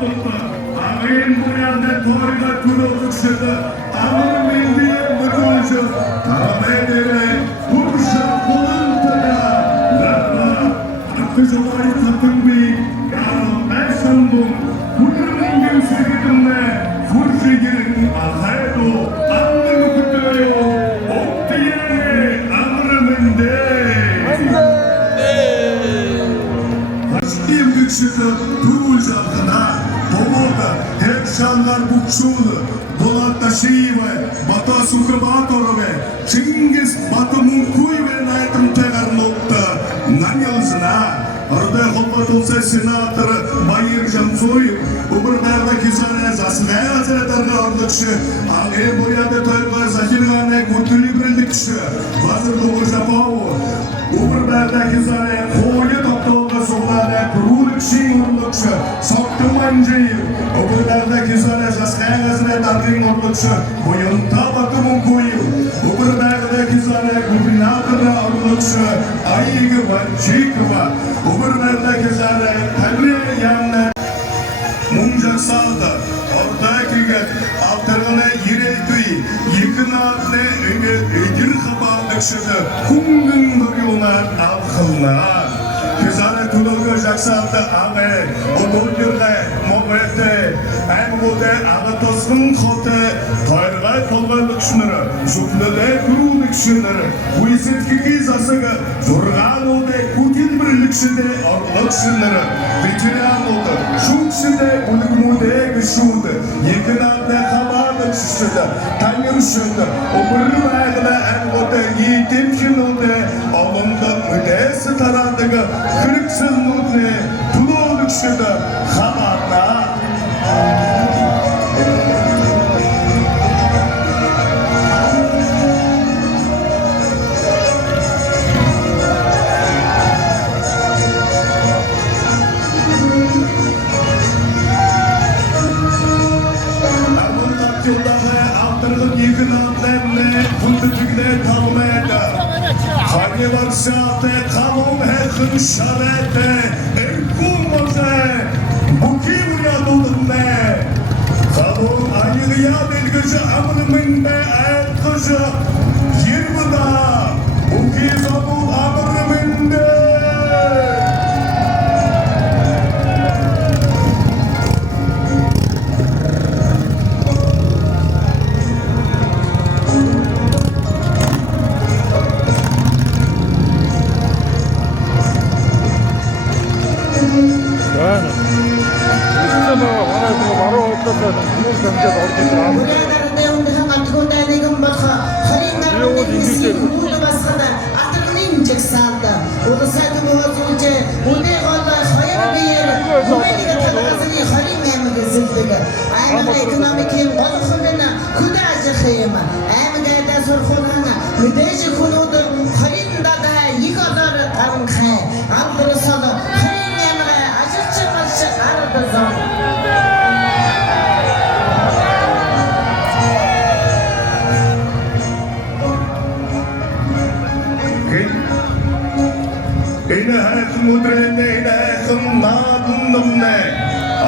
tuttu. Ağayın buraya torga tutuluşudu. Ağır bildiği mırgıcı. Kahvedere kurşa kuluntuda. Lapa akıcıları takım bir. Yağlı ben sandum. Bunun yüksekliğinde fırçıgın ahaydu. Anını kutuyor. Oktiye amrımında. Başlayayım güçlüğü Turulcak'ına. Pomoda hep şanlar bukşulu. Polat Taşıyeva, Bata Sukabatorove, Çingiz Batı Munkuy ve Naytım Tegar nokta. Nanyalısına. Arada Hoppat olsa senatörü Bayır Jamsoy, Uberber'de kizane zasnaya hazretarga orduqşı, Ağay boyada toyga zahirgane kurtuli birildikçi, Bazır doğru Japavu, Uberber'de kizane koyu toptolga soğlane kurulukşi orduqşı, Soktumancıyı, Uberber'de kizane zasnaya hazretarga orduqşı, Boyunta Batı Munkuyu, Uberber'de kizane gubernatörü orduqşı, Ayıgı Bançikova, Uberber'de kizane Kalli yanına Mumcak saldı, ortaya gel, altırgına yireytüy, yıkınatlı ödür kıbandıkşıdı, kumgın duruyorlar alkıllar. Kızane tulurga jaksaldı ağay, odurgirge, moğete, en vode ağıtasın kote, toyrgay tolgalıkşınırı, züklüde kurulukşınırı, bu isetkiki zasıgı, zurgan oldu, kutil birlikşinde orlıkşınırı, bitiren oldu, şukşide ulgmude gışudı, yıkınatlı kabarlıkşıdı, tanrışıdı, o bırrı bağıda en vode yiğitim oldu, alımda müdesi tarandığı, kırıksız mutlu, tulu oluştudu, hamarla. Armutlat yoldağı altırgın yıkınatlarını fındıklı kalmaydı. Hangi varsate kanun hekın şarete erkumaze bu kim uyadılın ne? Kanun ayıya bilgıcı amrımın be erkıcı yirmida bu ki kanun amrımın be.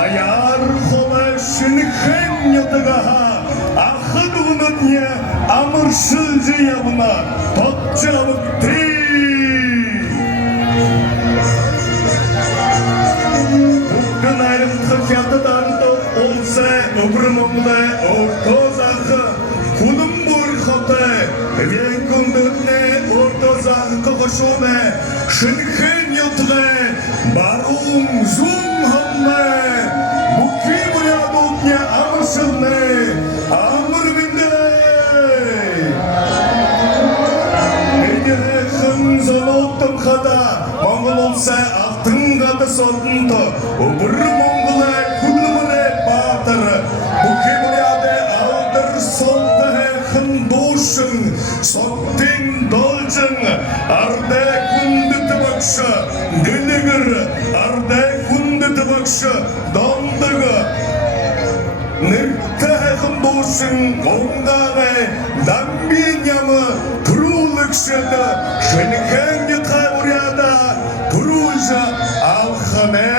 Ayar kolaşın kın yatıgaha Ahıd unutnya amırsızcı yavuna Topçalık değil Bugün ayrımtık yatıdan top olsa Ömrümümle ortozakı Kulum burkatı Venkundukne ortozakı koşune Şınkın yatıga Barum zum hamme Bukki buyadutnya amırsızne Amır binde Eğer hınzalottum kada Mongol olsa altın kadı sotundu Obur Mongol'a kulumune batırı Bukki buyade aldır soldu hın doğuşun Sottin dolcun Arda kundu tıbakşı Gülügür Arda kundu tıbakşı Dondıgı Nırtta hın doğuşun Ondağı Dambin yamı Turulukşıdı Şeniken yıka uryada Turulca alхane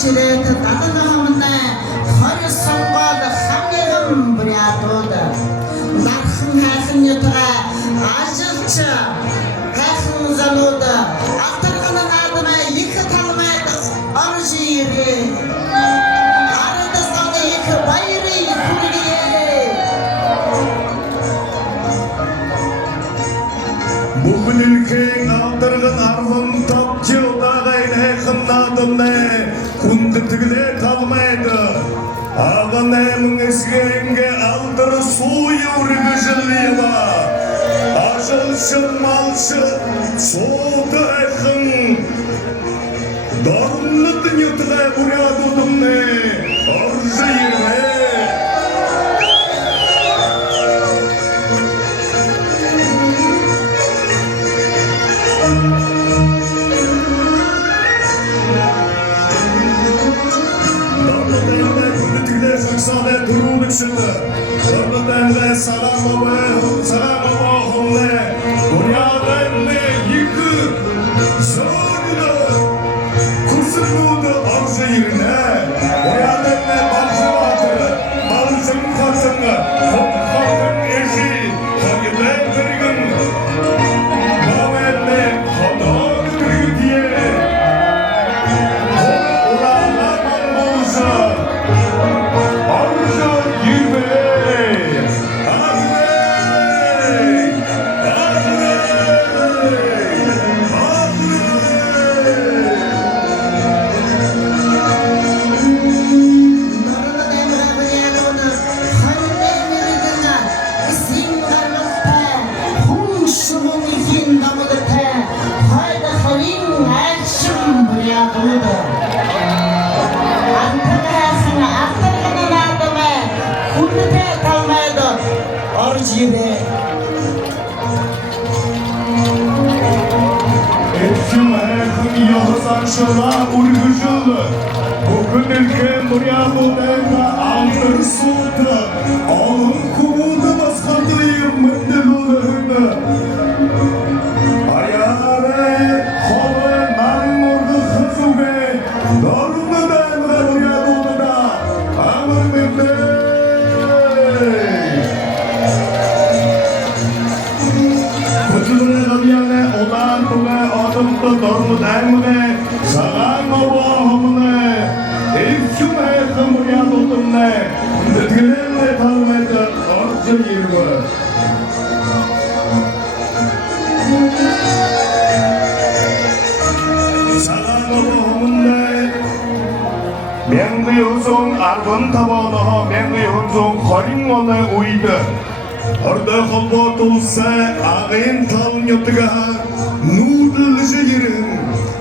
Ширет татагамна хар сонгол хамягам брядод нархан хайхан ятга ажилчы хайхан залууд автаргана надма их талмайд аржире арадасаны их байры хүргие Bugün ülkenin aldırgın arvın tapçıldağayın haykan nadımne kundıtıgıle talmaydı. Ağın emin esgenge aldır suyu rügüzülüyla. Aşılşın malşın soğudu haykan. Darımlı dünyatına buraya ne arzu yirme. Sade duruluk şimdi. Oradan da salam baba holle. Dünyadan ne yıkı zorlu. Kusurluğu arzu yerine. Oradan ne balcı vardı. Balcın katını. Katın eşi. Hayırlar bir gün. Mavelle kadar bir diye. Ulan aman bolsa. Etkim hayatım yolsan şola urgücüldü. Bugün ülke buraya bu devre aldır sultu. Alın kumudu baskatırıyım mendilulüğünü. Ayare kolu narin ordu kızıge. Darımlı devre buraya doldu da. Amır mendil. Olan buna adımda doğru dermine Sağan babamına Evküm hayatım buraya doldumla Dıtgılemle tanımaydı Arzu yirmi Sağan babamına Mengi uzun argın tabağına Mengi uzun karin ona uydu Orada kalba dolsa ağın talın yatıga Nudul jirin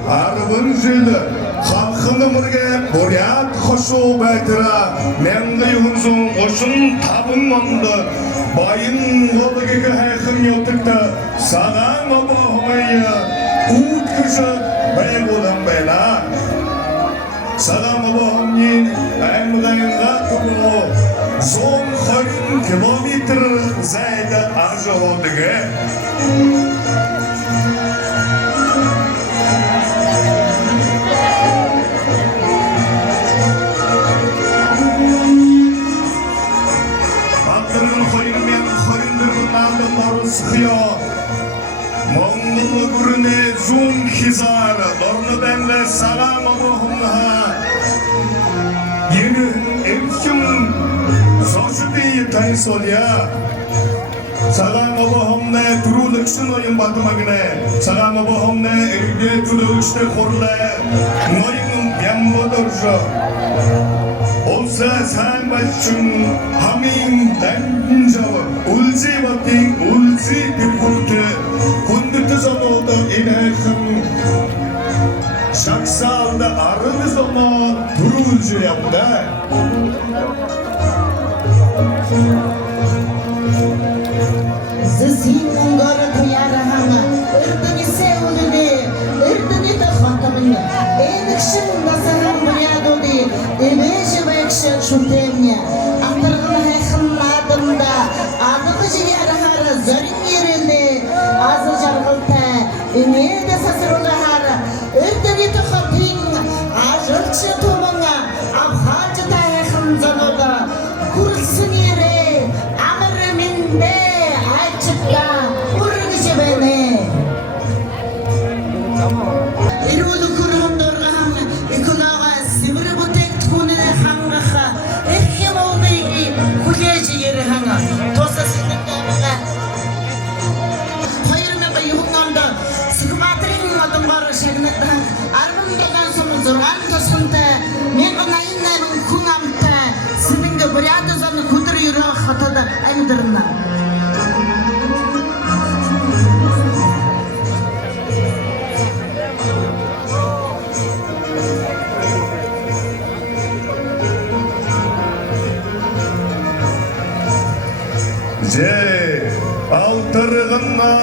Arvın jildi Halkını mırge Boryat hoşu baytıra Mengi hunzun Oşun tabın mandı Bayın olıgıgı haykın yatıkta Sağan babahımaya Uğut kışı Bey olan beyla Sağan babahımın Emgayınga kubu Son harın kilometre zayda arzu olduge. Baktırın koyun men koyundurun aldım barı sıkıyor. Mongolu gürüne zoom hizar. Dornu benle salam Allah'ımla. Yeni evkim Soşuti tanış ol ya. Salam Allah'ımla duruluk şun oyun batımagine. Salam Allah'ımla evde tuduşta korla. Noyun yammadırca. Olsa sen başçın hamim dengincağı. Ulzi vatin ulzi bir kurtu. Kundutu zamanı inayım. Şaksalda arını zaman durulcu yaptı. Zizinin garı yarahana, ırdını sevulini, ırdını da hatamını. Enikşin nasaham buraya dolu, emeji bekşen şuntemne. Aktargın haykın adımda, adıgıcı yarahara zarın yerinde, azı jargılta, emeye de sasırılı hara, ırdını da hatin, ajılçı tumun Kuleci yeri hanga. Tosa senin damaga. Hayırmaka yuhungamda. Sıkıbatırın adım var şegnetda. Arbın dagan sonu zorgan toskunta. Men qanayın nabın kungamta. Sizin de buraya zanı kudur yürü hatada ayındırına. Же алтырғынна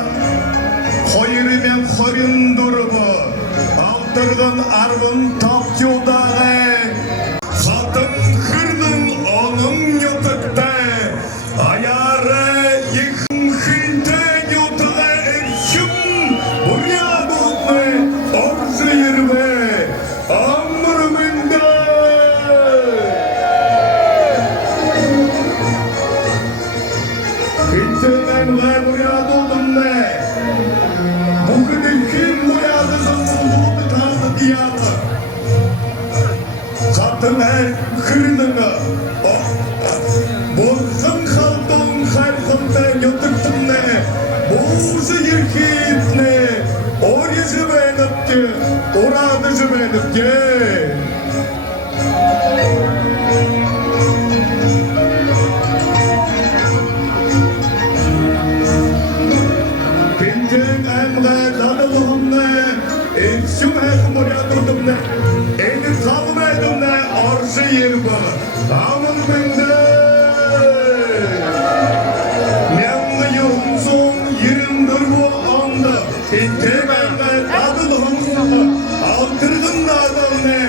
қойыры мен қойын дұрыбы алтырғын арбын тапчудағы қатын қырдың оның йотықта аяры екін хінті йотығы әкшім бұрядуқны оржы ербе амырмында Hintenden var buraya doldum ne? Bugün kim buraya da zonulduğunu tanıdı diyarı. Kaptım her kırılını. Bozsun kaldığım kalkımda yoturttum ne? Boğuzu yırkıyıp ne? Orası benipti, oradısı benipti. Şu buraya durdum ne? Eni tanımadım ne? Arşı yeri bana. Amın bende. Memli yolumsun yerimdir bu anda. İtte bende adılım sana. Altırdım da adam ne?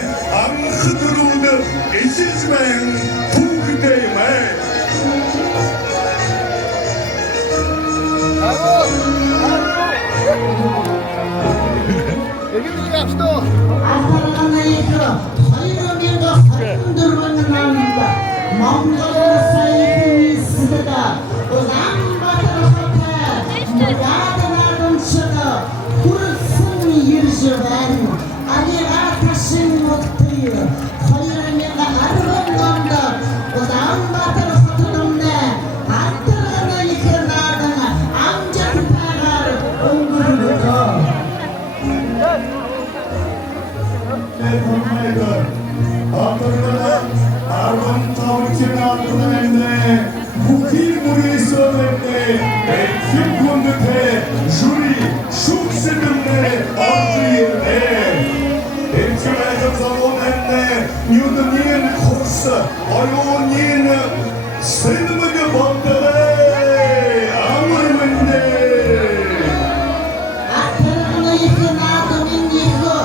Amkı durudu. Eşiz ben. Tuğ deyim he. Artargana eki, hayırmenga hayırndırmanın anında. Mongollar sayıkını sıdıda. Ozan batır hata, muyadın ardınçını. Kurulsun yürücü ben. Aliğa taşın mutluyu. Hayırmenga arvanganda. Ozan batır hatıdım ne? Artargana eki nadana. Amca tıpagar onguruludu. Hatırladı, arvan tavırçın altında Bukil burayı söylemde, kim kundute, jüri, şuk sıkımda, arzu yerde. Hepsi ayakım zaman ende, Newton yeni kursu, ayağın yeni, sınımını baktığı, amırmında. Artargana eki nadımın yıkı.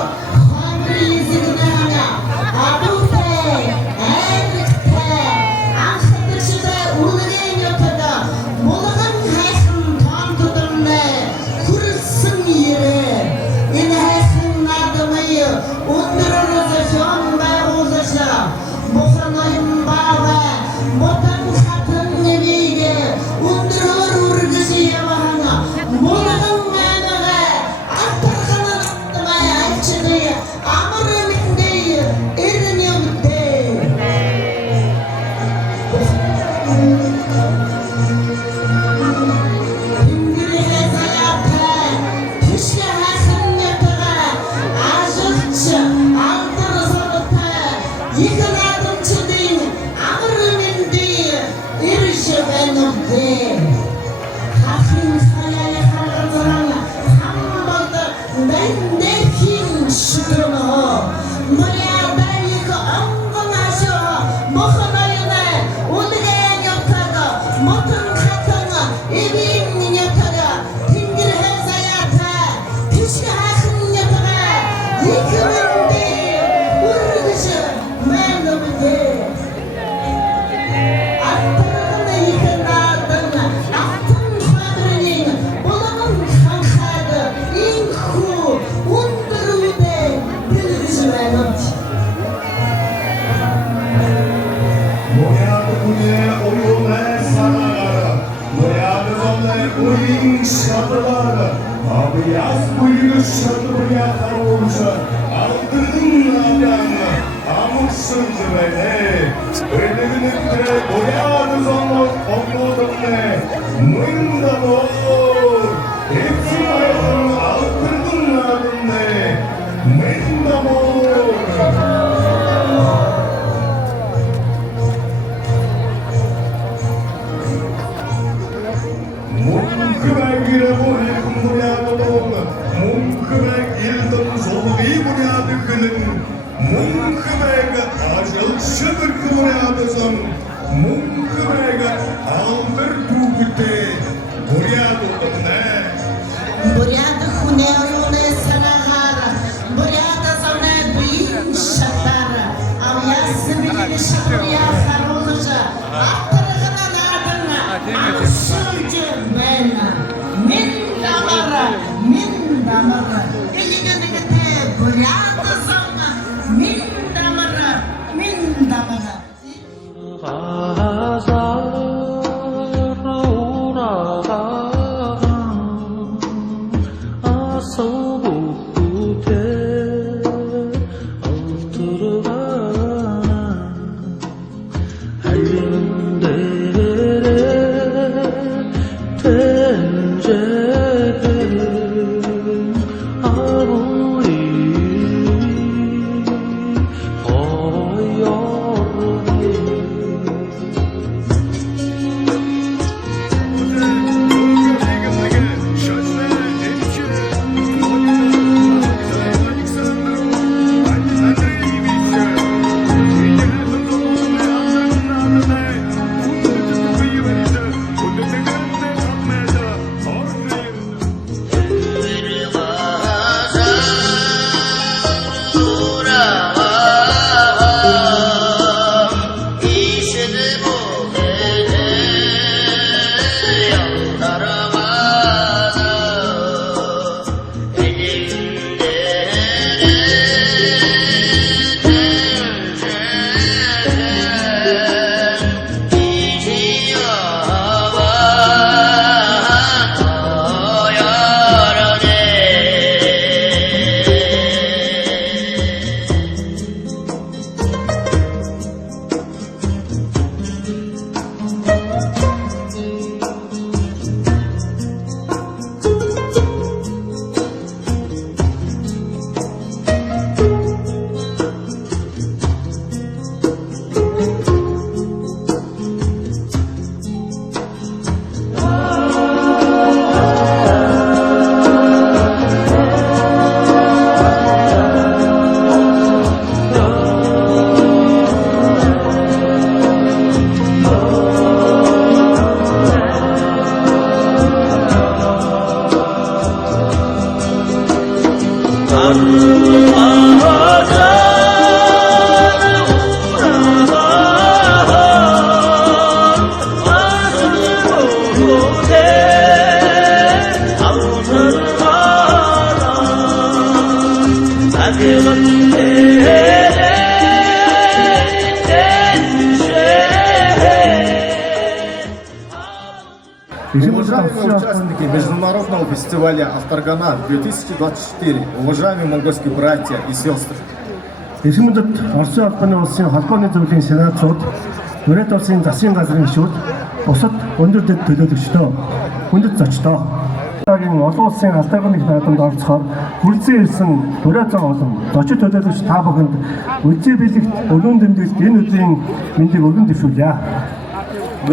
Uyun şadıları, abi yaz buyur şadı buraya kavuşa. Aldırdın adamı, Amuksunjumene, Ödevinitte Boyadızonlu Omudumne, Mundamor, Hepsimayın Altırgınlarımne, Mundamor. Munkubergire Boyakın Boyadızonlu, Munkubeg İldam Zolgi Boyadızonlu, Munkubeg Ajıl Şıdır Boyadızonlu, Munkubeg Aldır Bugütte Boyadızonlu. Буряда хунеоне санагара, буряда зауне бин шатара, авясы били шатурия харолжа, аттыргына надына, акшылжы бена, мин дамара, илигенегете буряда зауна, мин дамара. Уважаемые участники Международного фестиваля Автаргана-2024, уважаемые монгольские братья и сестры. Эрдэмэдэд Оросын албаны улсын холбооны зөвлөлийн сенаатууд, Нүрээд улсын засгийн газрын гишүүд, бусад өндөр дэд төлөөлөгчдөө хүндэт зочдоо. Тагийн олон улсын алдаргын их наадамд оролцохоор хүрэлцэн ирсэн Нүрээд зам олон зочид төлөөлөгч та бүхэнд үлзий бэлэгт өргөн тэмдэглэлт энэ өдрийн мэндийг өргөн дэвшүүлье.